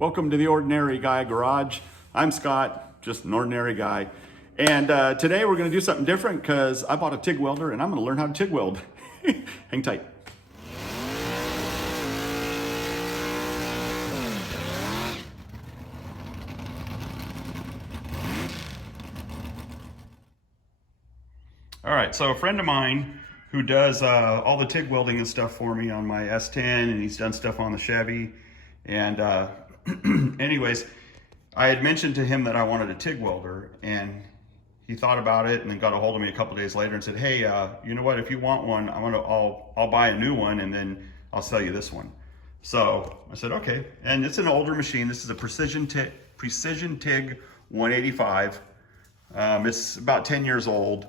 Welcome to the Ordinary Guy Garage. I'm Scott, just an ordinary guy. And today we're gonna do something different because I bought a TIG welder and I'm gonna learn how to TIG weld. Hang tight. All right, so a friend of mine who does all the TIG welding and stuff for me on my S10, and he's done stuff on the Chevy. And anyways, I had mentioned to him that I wanted a TIG welder, and he thought about it and then got a hold of me a couple days later and said, hey, you know what, if you want one, I'll buy a new one and then I'll sell you this one. So I said, okay. And it's an older machine. This is a Precision TIG 185. It's about 10 years old.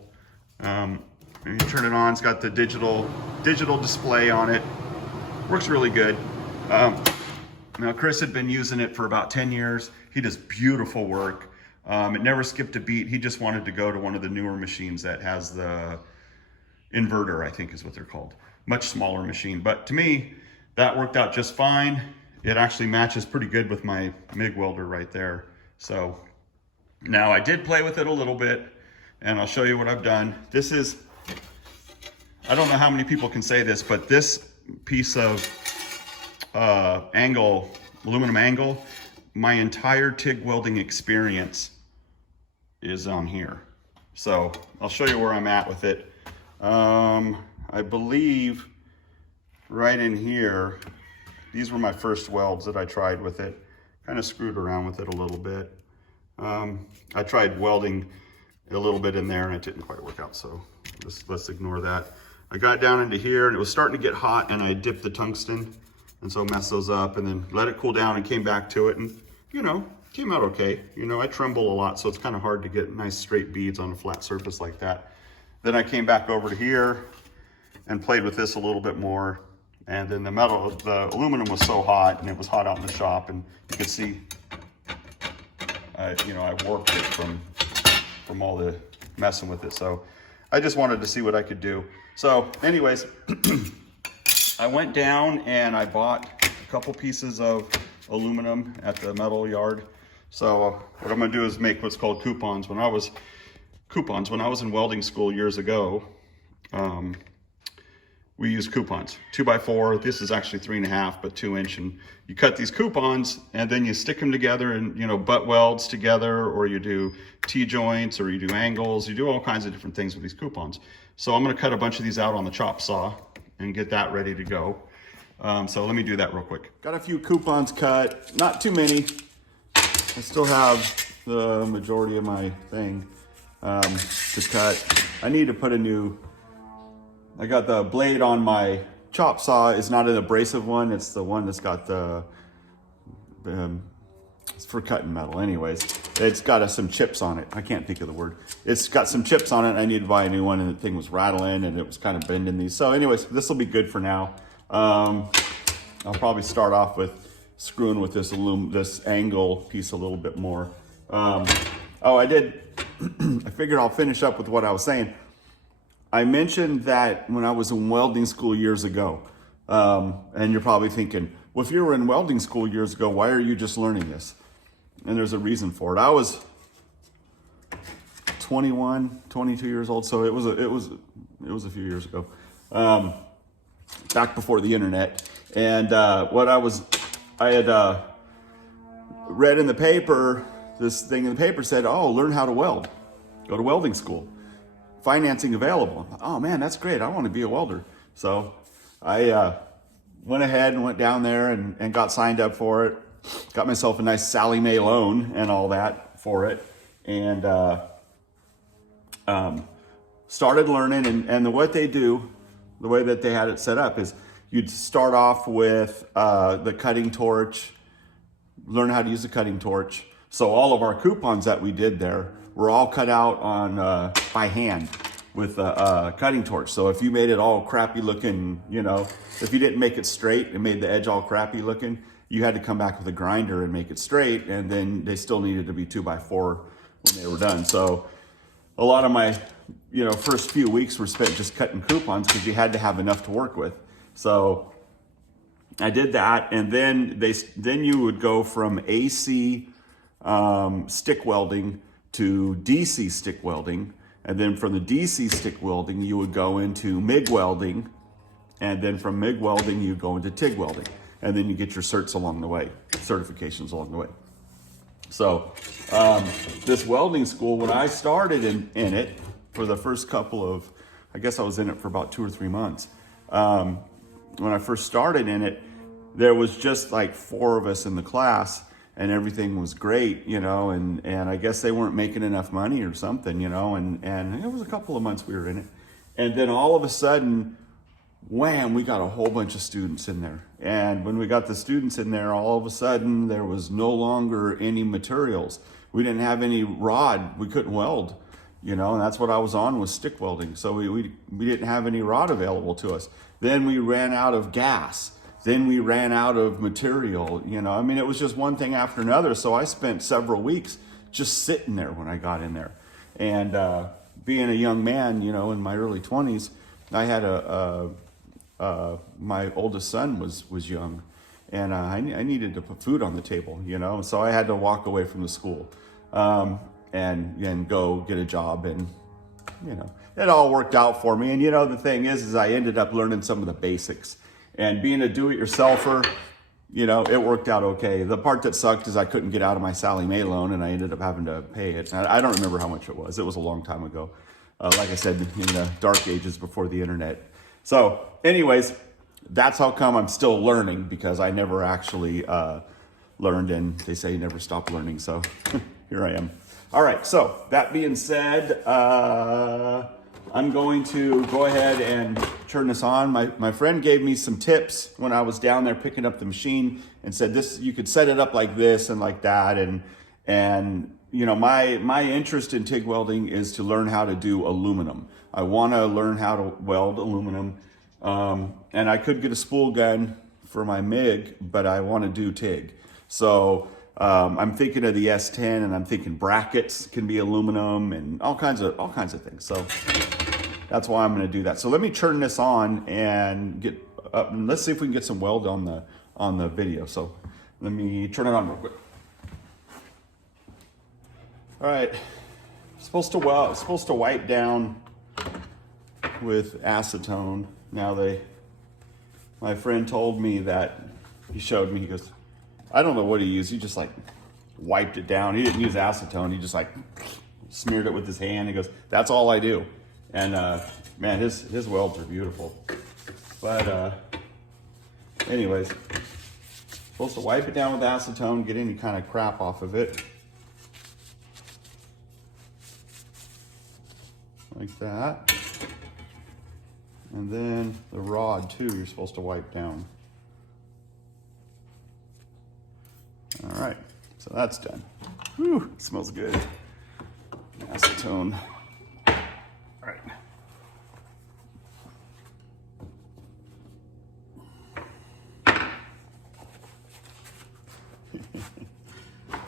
You turn it on, it's got the digital display on it. Works really good. Now Chris had been using it for about 10 years. He does beautiful work. It never skipped a beat. He just wanted to go to one of the newer machines that has the inverter, I think is what they're called. Much smaller machine, but to me, that worked out just fine. It actually matches pretty good with my MIG welder right there. So now I did play with it a little bit, and I'll show you what I've done. This is, I don't know how many people can say this, but this piece of aluminum angle, my entire TIG welding experience is on here. So I'll show you where I'm at with it. I believe right in here, these were my first welds that I tried with it. Kind of screwed around with it a little bit. I tried welding a little bit in there and it didn't quite work out, so let's ignore that. I got down into here and it was starting to get hot, and I dipped the tungsten, and so messed those up and then let it cool down and came back to it, and you know, came out okay. You know, I tremble a lot, so it's kind of hard to get nice straight beads on a flat surface like that. Then I came back over to here and played with this a little bit more, and then the aluminum was so hot, and it was hot out in the shop, and you could see you know, I warped it from all the messing with it. So I just wanted to see what I could do. So anyways, I went down and I bought a couple pieces of aluminum at the metal yard. So what I'm gonna do is make what's called coupons. When I was in welding school years ago, we used coupons, 2x4. This is actually 3.5, but 2-inch. And you cut these coupons and then you stick them together and, you know, butt welds together, or you do T-joints, or you do angles. You do all kinds of different things with these coupons. So I'm gonna cut a bunch of these out on the chop saw and get that ready to go. So let me do that real quick. Got a few coupons cut, not too many. I still have the majority of my thing to cut. I need to put I got the blade on my chop saw is not an abrasive one. It's the one that's got the, it's for cutting metal anyways. It's got some chips on it. I can't think of the word. It's got some chips on it, and I need to buy a new one, and the thing was rattling and it was kind of bending these. So anyways, this will be good for now. I'll probably start off with screwing with this angle piece a little bit more. Oh, I figured I'll finish up with what I was saying. I mentioned that when I was in welding school years ago, and you're probably thinking, well, if you were in welding school years ago, why are you just learning this? And there's a reason for it. I was 21, 22 years old, so it was a few years ago, back before the internet. And I had read in the paper, this thing in the paper said, oh, learn how to weld, go to welding school. Financing available. Oh man, that's great. I want to be a welder. So I went ahead and went down there and got signed up for it. Got myself a nice Sally Mae loan and all that for it. And started learning. And what they do, the way that they had it set up is you'd start off with the cutting torch, learn how to use the cutting torch. So all of our coupons that we did there were all cut out on by hand with a cutting torch. So if you made it all crappy looking, you know, if you didn't make it straight and made the edge all crappy looking, you had to come back with a grinder and make it straight, and then they still needed to be 2x4 when they were done. So a lot of my, you know, first few weeks were spent just cutting coupons because you had to have enough to work with. So I did that, and then you would go from AC stick welding to DC stick welding, and then from the DC stick welding you would go into MIG welding, and then from MIG welding you go into TIG welding, and then you get your certs along the way, certifications along the way. So this welding school, when I started in it for the first couple of, I guess I was in it for about 2 or 3 months. When I first started in it, there was just like 4 of us in the class, and everything was great, you know, and I guess they weren't making enough money or something, you know, and it was a couple of months we were in it. And then all of a sudden, wham, we got a whole bunch of students in there. And when we got the students in there, all of a sudden there was no longer any materials. We didn't have any rod. We couldn't weld, you know, and that's what I was on, was stick welding. So we didn't have any rod available to us. Then we ran out of gas. Then we ran out of material, you know. I mean, it was just one thing after another. So I spent several weeks just sitting there when I got in there. And being a young man, you know, in my early 20s, I had my oldest son was young, and I needed to put food on the table, you know. So I had to walk away from the school and go get a job, and you know, it all worked out for me. And you know, the thing is I ended up learning some of the basics. And being a do-it-yourselfer, you know, it worked out okay. The part that sucked is I couldn't get out of my Sallie Mae loan, and I ended up having to pay it. I don't remember how much it was. It was a long time ago. Like I said, in the dark ages before the internet. So anyways, that's how come I'm still learning, because I never actually learned, and they say never stop learning. So here I am. All right, so that being said, I'm going to go ahead and turn this on. My friend gave me some tips when I was down there picking up the machine, and said this, you could set it up like this and like that. And you know, my interest in TIG welding is to learn how to do aluminum. I want to learn how to weld aluminum. And I could get a spool gun for my MIG, but I want to do TIG. So I'm thinking of the S10, and I'm thinking brackets can be aluminum, and all kinds of things. So that's why I'm going to do that. So let me turn this on and get up, and let's see if we can get some weld on the video. So let me turn it on real quick. All right, supposed to wipe down with acetone. Now my friend told me that, he showed me, he goes, I don't know what he used. He just like wiped it down. He didn't use acetone. He just like smeared it with his hand. He goes, that's all I do. And man, his welds are beautiful. But anyways, supposed to wipe it down with acetone, get any kind of crap off of it. Like that. And then the rod too, you're supposed to wipe down. All right, so that's done. Whew, it smells good. Acetone. All right.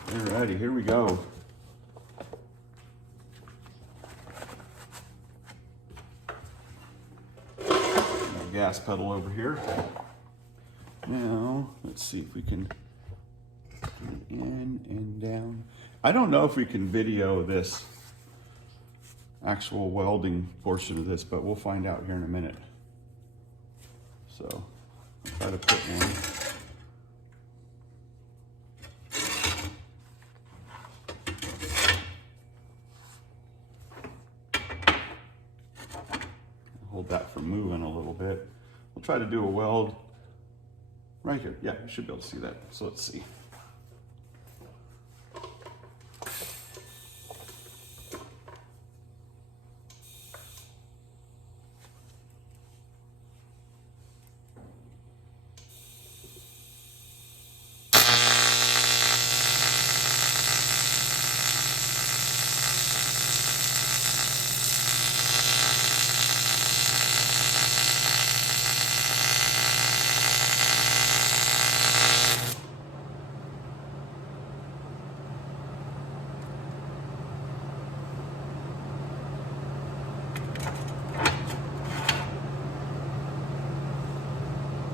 Alrighty, here we go. Gas pedal over here. Now, let's see if we can do in and down. I don't know if we can video this actual welding portion of this, but we'll find out here in a minute. So, I'll try to put one. Hold that from moving a little bit. We'll try to do a weld right here. Yeah, you should be able to see that. So let's see.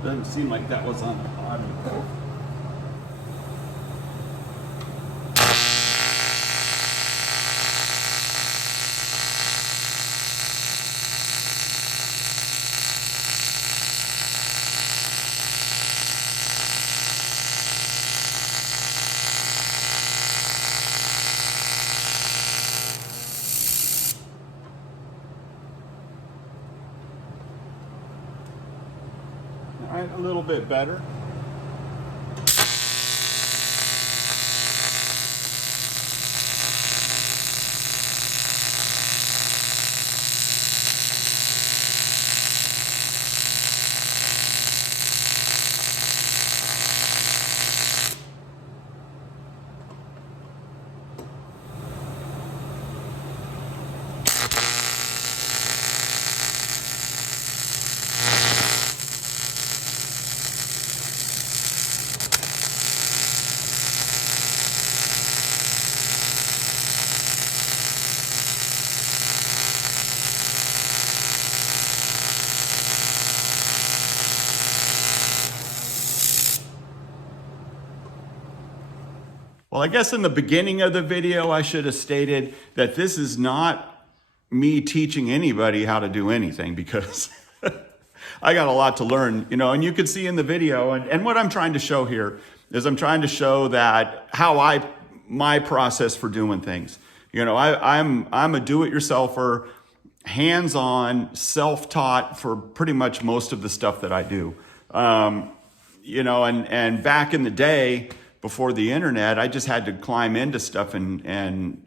Doesn't seem like that was on the bottom. All right, a little bit better. Well, I guess in the beginning of the video, I should have stated that this is not me teaching anybody how to do anything, because I got a lot to learn, you know, and you can see in the video, and what I'm trying to show here is I'm trying to show that my process for doing things. You know, I'm a do-it-yourselfer, hands-on, self-taught for pretty much most of the stuff that I do. You know, and back in the day, before the internet, I just had to climb into stuff and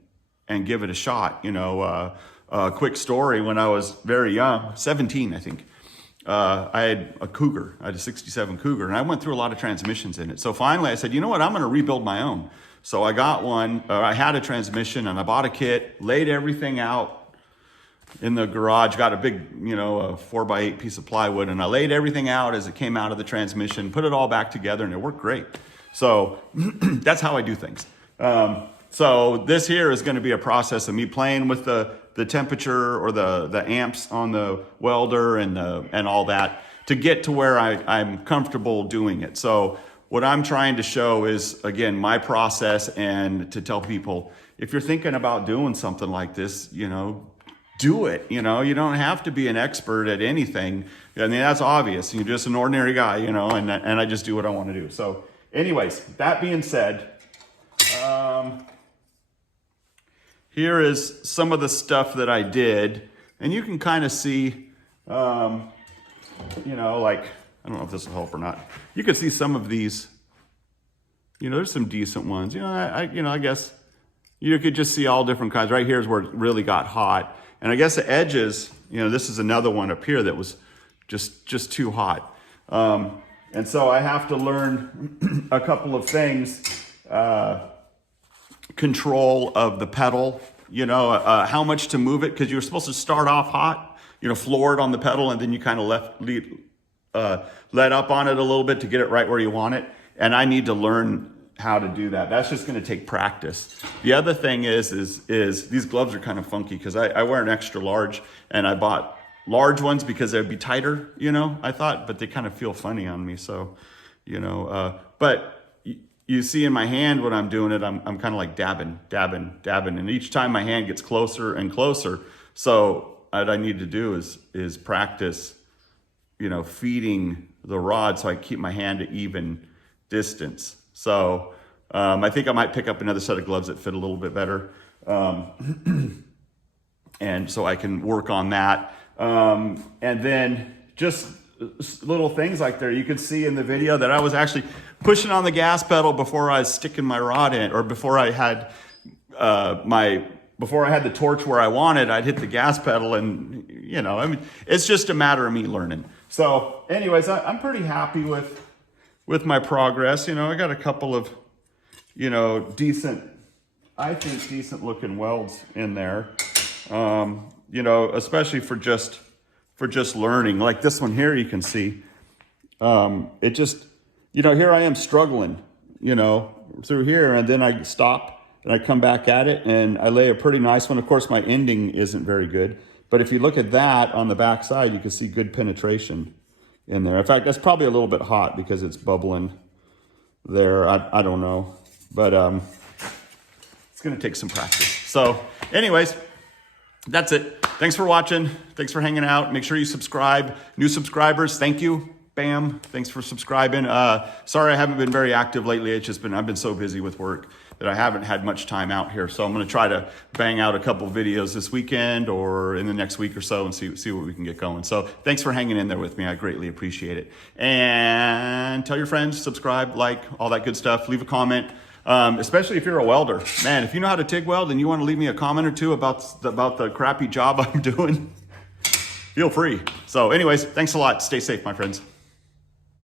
give it a shot. You know, a quick story: when I was very young, 17, I think, I had a Cougar. I had a '67 Cougar, and I went through a lot of transmissions in it. So finally, I said, you know what? I'm going to rebuild my own. So I got one. I had a transmission, and I bought a kit, laid everything out in the garage, got a big, you know, a 4x8 piece of plywood, and I laid everything out as it came out of the transmission, put it all back together, and it worked great. So that's how I do things. So this here is going to be a process of me playing with the temperature or the amps on the welder and all that to get to where I'm comfortable doing it. So what I'm trying to show is, again, my process, and to tell people, if you're thinking about doing something like this, you know, do it. You know, you don't have to be an expert at anything. I mean, that's obvious. You're just an ordinary guy, you know, and I just do what I want to do. So anyways, that being said, here is some of the stuff that I did, and you can kind of see, you know, like, I don't know if this will help or not. You can see some of these, you know, there's some decent ones. You know, I guess you could just see all different kinds. Right here is where it really got hot. And I guess the edges, you know, this is another one up here that was just too hot. And so I have to learn a couple of things. Control of the pedal, you know, how much to move it, because you're supposed to start off hot, you know, floor it on the pedal, and then you kind of let up on it a little bit to get it right where you want it. And I need to learn how to do that. That's just going to take practice. The other thing is these gloves are kind of funky, because I wear an extra large, and I bought large ones because they'd be tighter, you know, I thought, but they kind of feel funny on me. So, you know, but you see in my hand when I'm doing it, I'm kind of like dabbing. And each time my hand gets closer and closer. So what I need to do is practice, you know, feeding the rod so I keep my hand at even distance. So I think I might pick up another set of gloves that fit a little bit better. And so I can work on that. And then just little things like there, you could see in the video that I was actually pushing on the gas pedal before I was sticking my rod in, or before I had before I had the torch where I wanted, I'd hit the gas pedal, and you know, I mean, it's just a matter of me learning. So anyways, I'm pretty happy with my progress. You know, I got a couple of, you know, decent looking welds in there. You know, especially for just learning. Like this one here, you can see, it just, you know, here I am struggling, you know, through here, and then I stop and I come back at it and I lay a pretty nice one. Of course, my ending isn't very good, but if you look at that on the back side, you can see good penetration in there. In fact, that's probably a little bit hot because it's bubbling there. I don't know, but it's gonna take some practice. So anyways, that's it. Thanks for watching. Thanks for hanging out. Make sure you subscribe. New subscribers, thank you. Bam, thanks for subscribing. Sorry I haven't been very active lately. It's just I've been so busy with work that I haven't had much time out here. So I'm gonna try to bang out a couple videos this weekend or in the next week or so and see what we can get going. So thanks for hanging in there with me. I greatly appreciate it. And tell your friends, subscribe, like, all that good stuff. Leave a comment. Especially if you're a welder. Man, if you know how to TIG weld and you want to leave me a comment or two about the crappy job I'm doing, feel free. So anyways, thanks a lot. Stay safe, my friends.